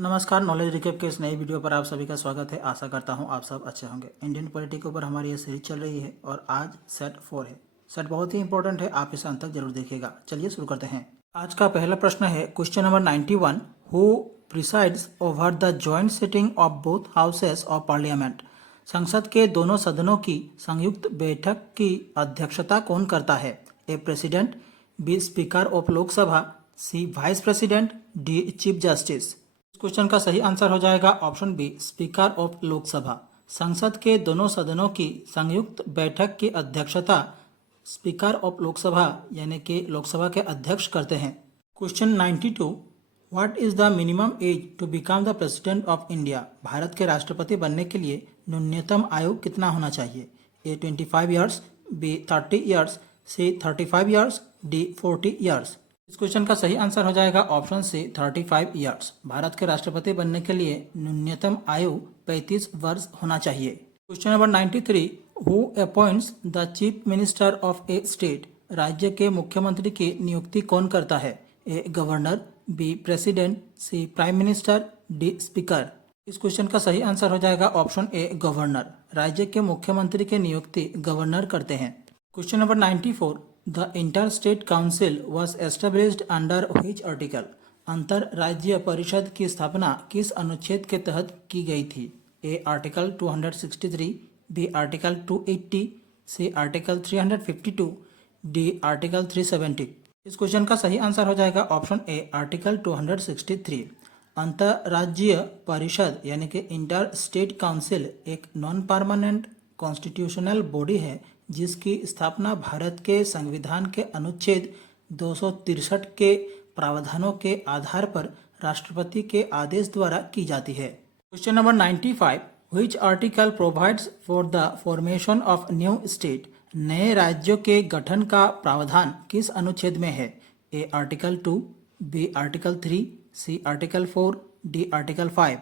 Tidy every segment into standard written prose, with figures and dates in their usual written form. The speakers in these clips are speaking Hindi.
नमस्कार। नॉलेज रिकेप के इस नई वीडियो पर आप सभी का स्वागत है। आशा करता हूं आप सब अच्छे होंगे। इंडियन पॉलिटी के ऊपर हमारी ये सीरीज चल रही है और आज सेट 4 है। सेट बहुत ही इंपॉर्टेंट है, आप इसे अंत तक जरूर देखिएगा। चलिए शुरू करते हैं। आज का पहला प्रश्न है question number 91। Who presides over the joint sitting of both houses of parliament? संसद के दोनों सदनों की संयुक्त बैठक की अध्यक्षता कौन करता है? A president, B speaker of Lok Sabha, C vice president, D chief justice. Question का सही आंसर हो जाएगा option B, speaker of Lok Sabha. संसद के दोनों सदनों की संयुक्त बैठक की अध्यक्षता स्पीकर ऑफ लोकसभा यानी कि लोकसभा के अध्यक्ष करते हैं। Question 92। What is the minimum age to become the president of India? भारत के राष्ट्रपति बनने के लिए न्यूनतम आयु कितना होना चाहिए? ए 25 ईयर्स, बी 30 ईयर्स, सी 35 ईयर्स, डी 40 ईयर्स। इस क्वेश्चन का सही आंसर हो जाएगा ऑप्शन सी 35 ईयर्स। भारत के राष्ट्रपति बनने के लिए न्यूनतम आयु 35 वर्ष होना चाहिए। Question number 93। Who appoints the chief minister of a state? राज्य के मुख्यमंत्री की नियुक्ति कौन करता है? A governor, B president, C prime minister, D speaker. इस क्वेश्चन का सही आंसर हो जाएगा ऑप्शन ए गवर्नर। राज्य के मुख्यमंत्री की नियुक्ति गवर्नर करते हैं। Question number 94। The Inter-State Council was established under which article? अंतर राज्य परिषद की स्थापना किस अनुच्छेद के तहत की गई थी? A article 263, B article 280, C article 352, D article 370। इस क्वेश्चन का सही आंसर हो जाएगा ऑप्शन ए आर्टिकल 263। अंतर्राज्यीय परिषद यानी कि इंटर स्टेट काउंसिल एक नॉन परमानेंट कॉन्स्टिट्यूशनल बॉडी है जिसकी स्थापना भारत के संविधान के अनुच्छेद 263 के प्रावधानों के आधार पर राष्ट्रपति के आदेश द्वारा की जाती है। Question number 95। Which article provides for the formation of new state? नए राज्यों के गठन का प्रावधान किस अनुच्छेद में है? A article 2, B article 3, C article 4, D article 5।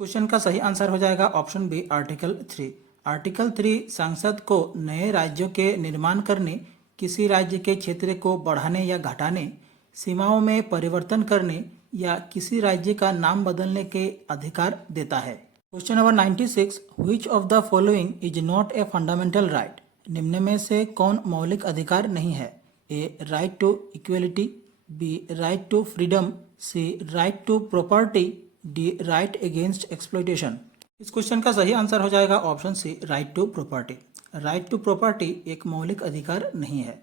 Question का सही आंसर हो जाएगा ऑप्शन बी आर्टिकल 3। आर्टिकल 3 संसद को नए राज्यों के निर्माण करने, किसी राज्य के क्षेत्र को बढ़ाने या घटाने, सीमाओं में परिवर्तन करने या किसी राज्य का नाम बदलने के अधिकार देता है। Question number 96। Which of the following is not a fundamental right? निम्न में से कौन मौलिक अधिकार नहीं है? A right to equality, B right to freedom, C right to property, D right against exploitation. इस क्वेश्चन का सही आंसर हो जाएगा option C right to property. Right to property एक मौलिक अधिकार नहीं है।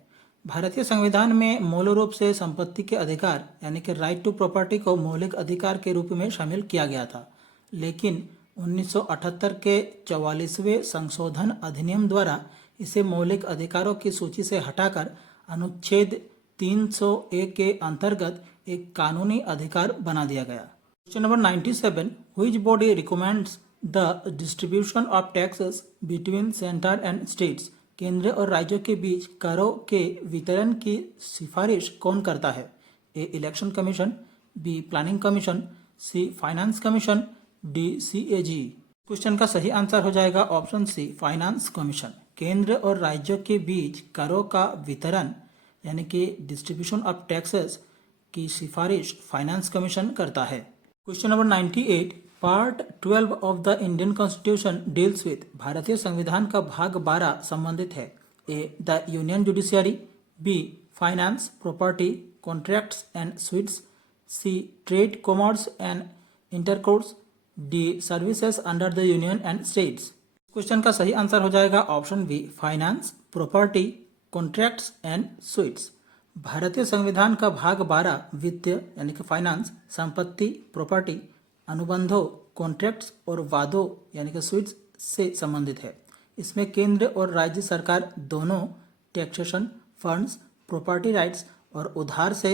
भारतीय संविधान में मूल रूप से संपत्ति के अधिकार यानी कि राइट टू प्रॉपर्टी को मौलिक अधिकार के रूप में शामिल किया गया था, लेकिन 1978 के 44वें संशोधन अधिनियम द्वारा इसे मौलिक अधिकारों की सूची से हटाकर अनुच्छेद 301 के अंतर्गत एक कानूनी अधिकार बना दिया गया। Question number 97। Which body recommends the distribution of taxes between centre and states? केंद्र और राज्यों के बीच करों के वितरण की सिफारिश कौन करता है? A election commission, B planning commission, C finance commission, D CAG। Question का सही आंसर हो जाएगा ऑप्शन सी फाइनेंस कमीशन। केंद्र और राज्यों के बीच करों का वितरण यानी कि डिस्ट्रीब्यूशन ऑफ टैक्सेस की सिफारिश फाइनेंस कमीशन करता है। Question number 98। Part 12 of the Indian constitution deals with? भारतीय संविधान का भाग 12 संबंधित है। A the union judiciary, B finance, property, contracts and suits, C trade, commerce and intercourse, D services under the union and states. Question का सही आंसर हो जाएगा option B finance, property, contracts and suits. भारतीय संविधान का भाग 12 वित्त यानी कि फाइनेंस, संपत्ति, प्रॉपर्टी, अनुबंधों, कॉन्ट्रैक्ट्स और वादों यानी कि स्वीट्स से संबंधित है। इसमें केंद्र और राज्य सरकार दोनों टैक्सेशन, फंड्स, प्रॉपर्टी राइट्स और उधार से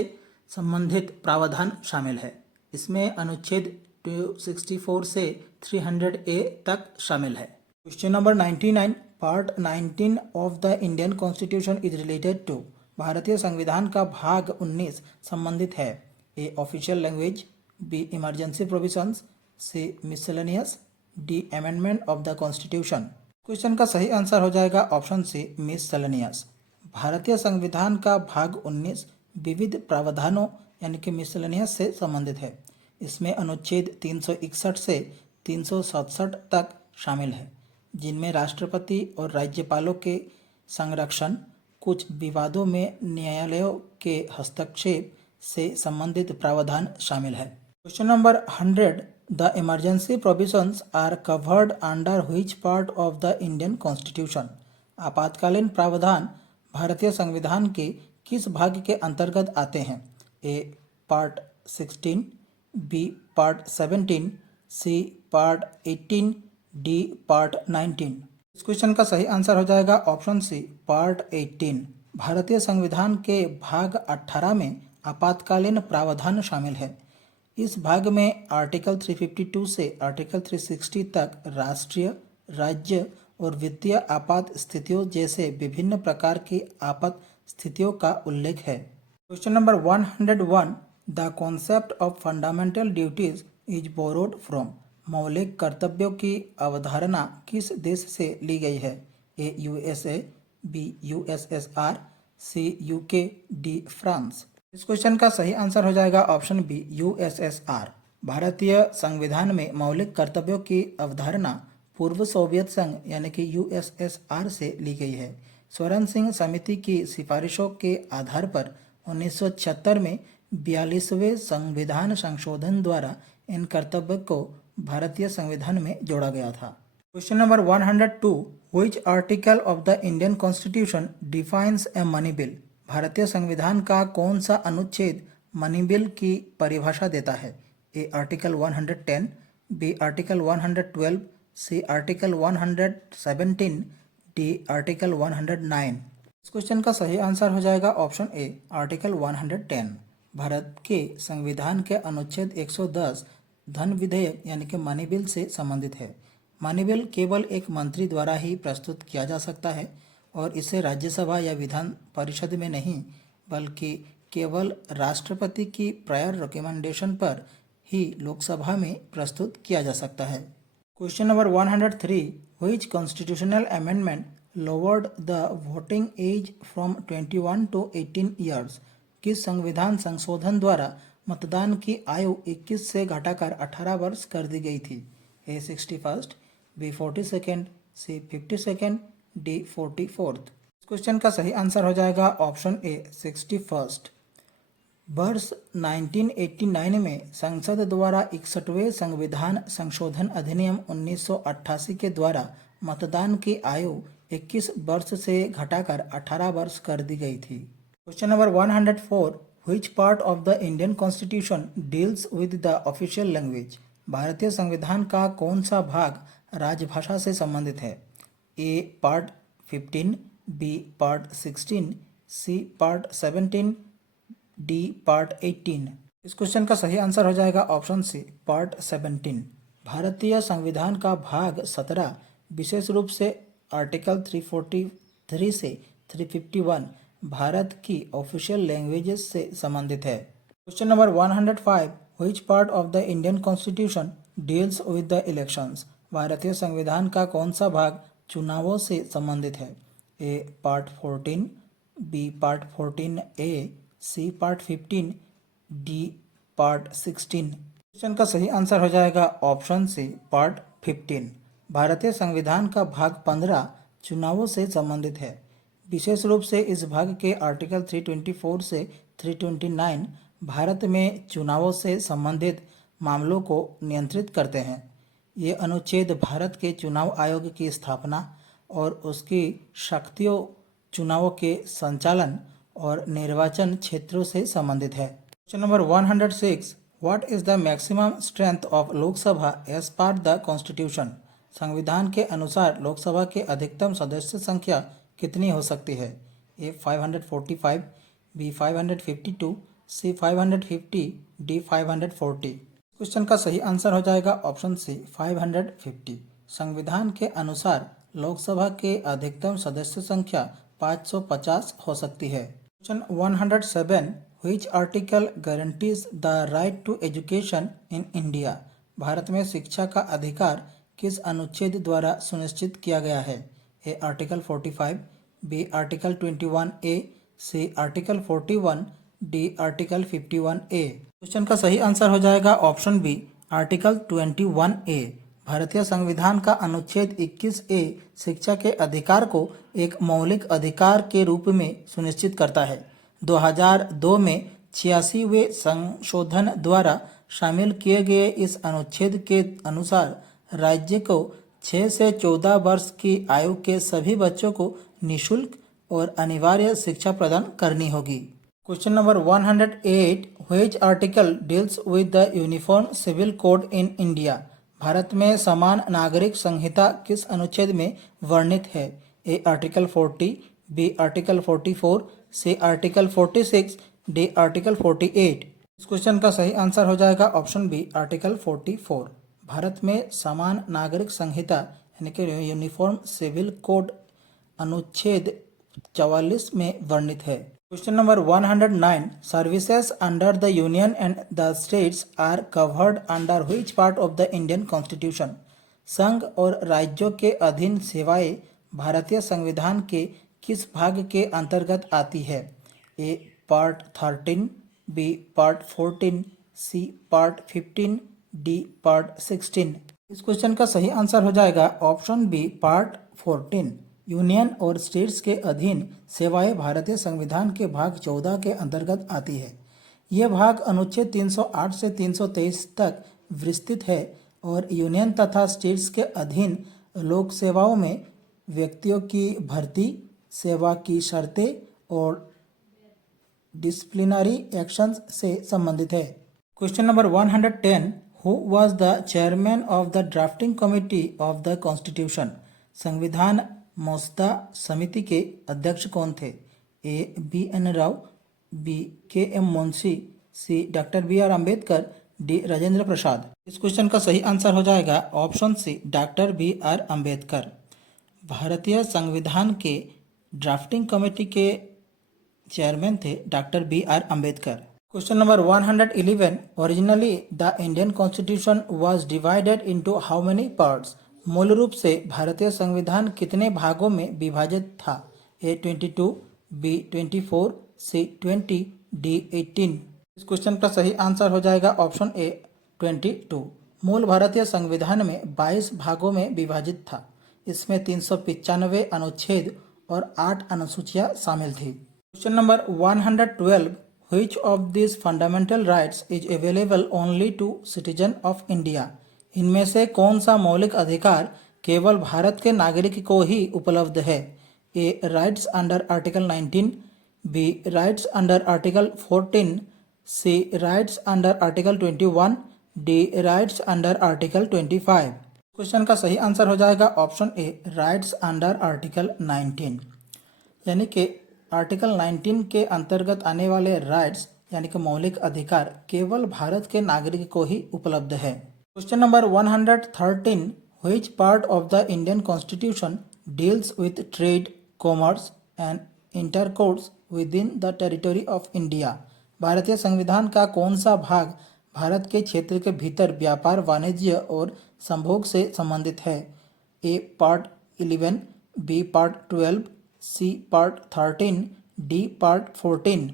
संबंधित प्रावधान शामिल है। इसमें अनुच्छेद 264 से 300A तक शामिल है। Question number 99। Part 19 of the Indian constitution is related to? भारतीय संविधान का भाग 19 संबंधित है। A official language, B emergency provisions, C miscellaneous, D amendment of the constitution. Question का सही आंसर हो जाएगा ऑप्शन सी मिसलेनियस। भारतीय संविधान का भाग 19 विविध प्रावधानों यानी कि मिसलेनियस से संबंधित है। इसमें अनुच्छेद 361 से 367 तक शामिल है, जिनमें राष्ट्रपति और राज्यपालों के संरक्षण, कुछ विवादों में न्यायालयों के हस्तक्षेप से संबंधित प्रावधान शामिल है। Question number 100, the emergency provisions are covered under which part of the Indian constitution? आपातकालीन प्रावधान भारतीय संविधान के किस भाग के अंतर्गत आते हैं? A part 16, B part 17, C part 18, D part 19। इस क्वेश्चन का सही आंसर हो जाएगा ऑप्शन सी पार्ट 18। भारतीय संविधान के भाग 18 में आपातकालीन प्रावधान शामिल है। इस भाग में आर्टिकल 352 से आर्टिकल 360 तक राष्ट्रीय, राज्य और वित्तीय आपात स्थितियों जैसे विभिन्न प्रकार की आपात स्थितियों का उल्लेख है। Question number 101, the concept of fundamental duties is borrowed from? मौलिक कर्तव्यों की अवधारणा किस देश से ली गई है? A USA, B USSR, C UK, D France. इस क्वेश्चन का सही आंसर हो जाएगा ऑप्शन बी यूएसएसआर। भारतीय संविधान में मौलिक कर्तव्यों की अवधारणा पूर्व सोवियत संघ यानी कि यूएसएसआर से ली गई है। स्वर्ण सिंह समिति की सिफारिशों के आधार पर 1976 में 42वें संविधान संशोधन द्वारा इन कर्तव्यों को भारतीय संविधान में जोड़ा गया था। Question number 102, which article of the Indian constitution defines a money bill? भारतीय संविधान का कौन सा अनुच्छेद मनी बिल की परिभाषा देता है? A article 110, B article 112, C article 117, D article 109। इस क्वेश्चन का सही आंसर हो जाएगा ऑप्शन ए आर्टिकल 110। भारत के संविधान के अनुच्छेद 110 धन विधेयक यानी कि मनी बिल से संबंधित है। मनी बिल केवल एक मंत्री द्वारा ही प्रस्तुत किया जा सकता है और इसे राज्यसभा या विधान परिषद में नहीं बल्कि केवल राष्ट्रपति की प्रायर रिकमेंडेशन पर ही लोकसभा में प्रस्तुत किया जा सकता है। Question number 103, which constitutional amendment lowered the voting age from 21 to 18 years? किस संविधान संशोधन द्वारा मतदान की आयु 21 से घटाकर 18 वर्ष कर दी गई थी? ए 61, बी 42, सी 52, डी 44। इस क्वेश्चन का सही आंसर हो जाएगा ऑप्शन ए 61। वर्ष 1989 में संसद द्वारा 61वें संविधान संशोधन अधिनियम 1988 के द्वारा मतदान की आयु 21 वर्ष से घटाकर 18 वर्ष कर दी गई थी। Question number 104, which part of the Indian constitution deals with the official language? भारतीय संविधान का कौन सा भाग राजभाषा से संबंधित है? A part 15, B part 16, C part 17, D part 18। इस क्वेश्चन का सही आंसर हो जाएगा ऑप्शन सी पार्ट 17। भारतीय संविधान का भाग 17 विशेष रूप से आर्टिकल 343 से 351 भारत की ऑफिशियल लैंग्वेजेस से संबंधित है। Question number 105, which part of the Indian constitution deals with the elections? भारतीय संविधान का कौन सा भाग चुनावों से संबंधित है? A part 14, B part 14A, C part 15, D part 16। Question का सही आंसर हो जाएगा ऑप्शन सी पार्ट 15। भारतीय संविधान का भाग 15 चुनावों से संबंधित है। विशेष रूप से इस भाग के आर्टिकल 324 से 329 भारत में चुनावों से संबंधित मामलों को नियंत्रित करते हैं। ये अनुच्छेद भारत के चुनाव आयोग की स्थापना और उसकी शक्तियों, चुनावों के संचालन और निर्वाचन क्षेत्रों से संबंधित है। Question number 106, what is the maximum strength of Lok Sabha as per the constitution? संविधान के अनुसार लोकसभा के अधिकतम सदस्य संख्या कितनी हो सकती है? ए 545, बी 552, सी 550, डी 540। क्वेश्चन का सही आंसर हो जाएगा ऑप्शन सी 550। संविधान के अनुसार लोकसभा के अधिकतम सदस्य संख्या 550 हो सकती है। Question 107, which article guarantees the right to education in India? भारत में शिक्षा का अधिकार किस अनुच्छेद द्वारा सुनिश्चित किया गया है? A article 45, B article 21A, C article 41, D article 51A। Question का सही आंसर हो जाएगा ऑप्शन बी, आर्टिकल 21A। भारतीय संविधान का अनुच्छेद 21A शिक्षा के अधिकार को एक मौलिक अधिकार के रूप में सुनिश्चित करता है। 2002 में 86वें संशोधन द्वारा शामिल किए गए इस अनुच्छेद के अनुसार राज्य को 6 से 14 वर्ष की आयु के सभी बच्चों को निःशुल्क और अनिवार्य शिक्षा प्रदान करनी होगी। Question number 108, which article deals with the uniform civil code in India? भारत में समान नागरिक संहिता किस अनुच्छेद में वर्णित है? A article 40, B article 44, C article 46, D article 48। इस क्वेश्चन का सही आंसर हो जाएगा ऑप्शन बी, आर्टिकल 44। भारत में समान नागरिक संहिता यानी कि यूनिफॉर्म सिविल कोड अनुच्छेद 44 में वर्णित है। Question number 109, services under the union and the states are covered under which part of the Indian constitution? संघ और राज्यों के अधीन सेवाएं भारतीय संविधान के किस भाग के अंतर्गत आती है? A part 13, B part 14, C part 15, D part 16। इस क्वेश्चन का सही आंसर हो जाएगा ऑप्शन बी, पार्ट 14। यूनियन और स्टेट्स के अधीन सेवाएं भारतीय संविधान के भाग 14 के अंतर्गत आती है। यह भाग अनुच्छेद 308 से 323 तक विस्तृत है और यूनियन तथा स्टेट्स के अधीन लोक सेवाओं में व्यक्तियों की भर्ती, सेवा की शर्तें और डिसिप्लिनरी एक्शंस से संबंधित है। Question number 110, who was the chairman of the drafting committee of the constitution? संविधान मसौदा समिति के अध्यक्ष कौन थे? A B N Rao, B K M Munshi, C doctor B R Ambedkar, D Rajendra Prasad. इस क्वेश्चन का सही आंसर हो जाएगा option C, doctor B R Ambedkar. भारतीय संविधान के ड्राफ्टिंग कमेटी के चेयरमैन थे doctor B R Ambedkar. Question number 111, originally the Indian constitution was divided into how many parts? मूल रूप से भारतीय संविधान कितने भागों में विभाजित था? ए 22, बी 24, सी 20, डी 18। इस क्वेश्चन का सही आंसर हो जाएगा ऑप्शन ए 22। मूल भारतीय संविधान में 22 भागों में विभाजित था। इसमें 395 अनुच्छेद और 8 अनुसूचियां शामिल थी। Question number 112, which of this fundamental rights is available only to citizen of India? इनमें से कौन सा मौलिक अधिकार केवल भारत के नागरिक को ही उपलब्ध है? A rights under article 19, B rights under article 14, C rights under article 21, D rights under article 25। Question का सही आंसर हो जाएगा option A, rights under article 19। यानी कि आर्टिकल 19 के अंतर्गत आने वाले राइट्स यानी कि मौलिक अधिकार केवल भारत के नागरिक को ही उपलब्ध है। Question number 113, which part of the Indian constitution deals with trade, commerce and intercourse with in the territory of India? भारतीय संविधान का कौन सा भाग भारत के क्षेत्र के भीतर व्यापार, वाणिज्य और संभोग से संबंधित है? A part 11, B part 12, C part 13, D part 14।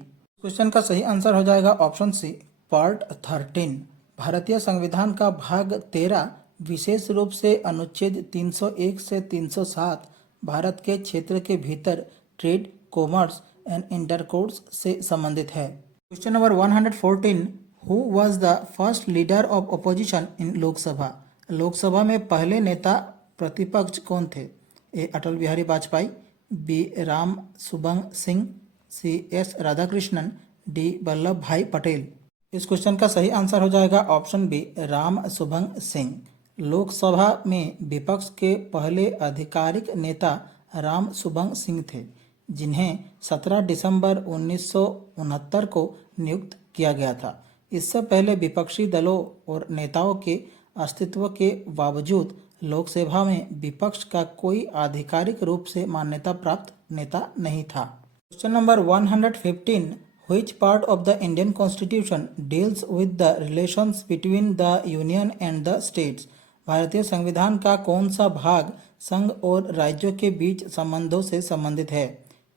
Question का सही आंसर हो जाएगा ऑप्शन सी, पार्ट 13। भारतीय संविधान का भाग 13 विशेष रूप से अनुच्छेद 301 से 307 भारत के क्षेत्र के भीतर ट्रेड, कॉमर्स एंड इंटरकोर्स से संबंधित है। Question number 114, who was the first leader of opposition in Lok Sabha? Lok Sabha में पहले नेता प्रतिपक्ष कौन थे? A Atal Bihari Vajpayee, B Ram Subhag Singh, C S Radhakrishnan, D Vallabh Bhai Patel. इस क्वेश्चन का सही आंसर हो जाएगा ऑप्शन बी, राम सुभंग सिंह। लोकसभा में विपक्ष के पहले आधिकारिक नेता राम सुभंग सिंह थे, जिन्हें 17 दिसंबर 1969 को नियुक्त किया गया था। इससे पहले विपक्षी दलों और नेताओं के अस्तित्व के बावजूद लोकसभा में विपक्ष का कोई आधिकारिक रूप से मान्यता प्राप्त नेता नहीं था। Question number 115, Which part of the Indian Constitution deals with the relations between the Union and the states? भारतीय संविधान का कौन सा भाग संघ और राज्यों के बीच संबंधों से संबंधित है?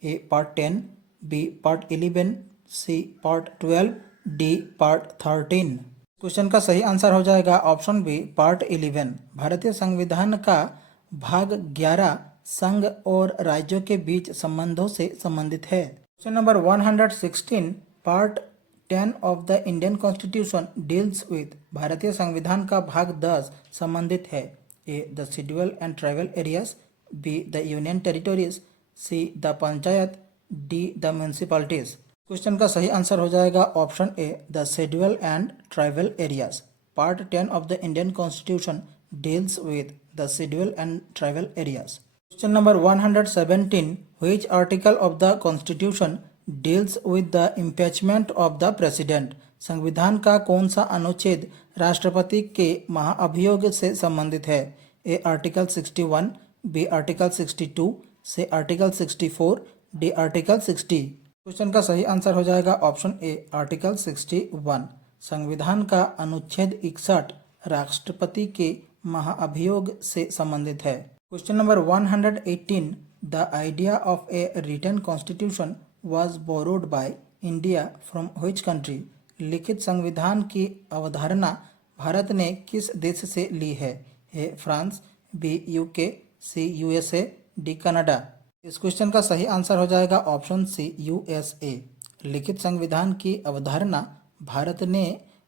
A part 10, B part 11, C part 12, D part 13। Question का सही आंसर हो जाएगा ऑप्शन बी पार्ट 11। भारतीय संविधान का भाग 11 संघ और राज्यों के बीच संबंधों से संबंधित है। Question number 116 part 10 of the Indian constitution deals with. भारतीय संविधान का भाग 10 संबंधित है। A the schedule and tribal areas, B the union territories, C the panchayat, D the municipalities. Question का सही आंसर हो जाएगा option A the schedule and tribal areas. Part 10 of the Indian constitution deals with the schedule and tribal areas. Question number 117 which article of the constitution deals with the impeachment of the president. संविधान का कौन सा अनुच्छेद राष्ट्रपति के महाअभियोग से संबंधित है। ए आर्टिकल 61, बी आर्टिकल 62, से आर्टिकल 64, डी आर्टिकल 60। क्वेश्चन का सही आंसर हो जाएगा ऑप्शन ए आर्टिकल 61। संविधान का अनुच्छेद 61 राष्ट्रपति के महाअभियोग से संबंधित है। Question number 118 the idea of a written constitution was borrowed by India from which country. लिखित संविधान की अवधारणा भारत ने किस देश से ली है। A France, B UK, C USA, D Canada. इस क्वेश्चन का सही आंसर हो जाएगा ऑप्शन सी यूएसए। लिखित संविधान की अवधारणा भारत ने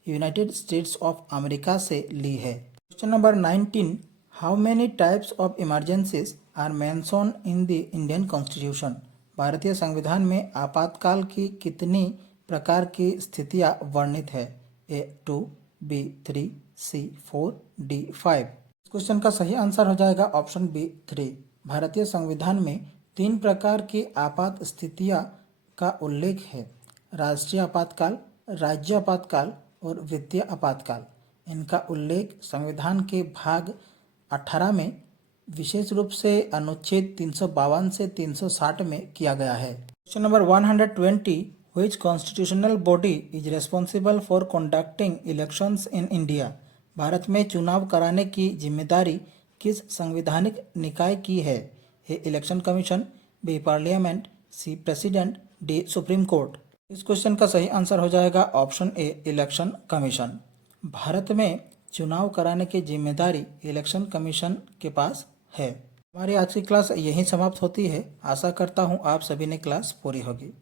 यूनाइटेड स्टेट्स ऑफ अमेरिका से ली है। Question number 19 how many types of emergencies are mention in the Indian constitution. भारतीय संविधान में आपातकाल की कितनी प्रकार की स्थितियां वर्णित है। ए 2, बी 3, सी 4, डी 5। क्वेश्चन का सही आंसर हो जाएगा ऑप्शन बी 3। भारतीय संविधान में 3 प्रकार की आपात स्थितियां का उल्लेख है। राष्ट्रीय आपातकाल, राज्य आपातकाल और वित्तीय आपातकाल। इनका उल्लेख संविधान के भाग 18 में विशेष रूप से अनुच्छेद 352 से 360 में किया गया है। Question number 120 which constitutional body is responsible for conducting elections in India. भारत में चुनाव कराने की जिम्मेदारी किस संवैधानिक निकाय की है। A election commission, B parliament, C president, D supreme court. इस क्वेश्चन का सही आंसर हो जाएगा ऑप्शन ए इलेक्शन कमीशन। भारत में चुनाव कराने की जिम्मेदारी इलेक्शन कमीशन के पास है। हमारी आज की क्लास यहीं समाप्त होती है। आशा करता हूँ आप सभी ने क्लास पूरी होगी।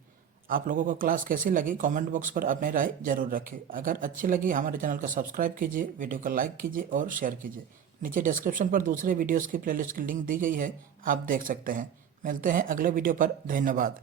आप लोगों को क्लास कैसी लगी कमेंट बॉक्स पर अपनी राय जरूर रखें। अगर अच्छी लगी हमारे चैनल को सब्सक्राइब कीजिए, वीडियो को लाइक कीजिए और शेयर कीजिए। नीचे डिस्क्रिप्शन पर दूसरे वीडियोस की प्लेलिस्ट की लिंक दी गई है, आप देख सकते हैं। मिलते हैं अगले वीडियो पर। धन्यवाद।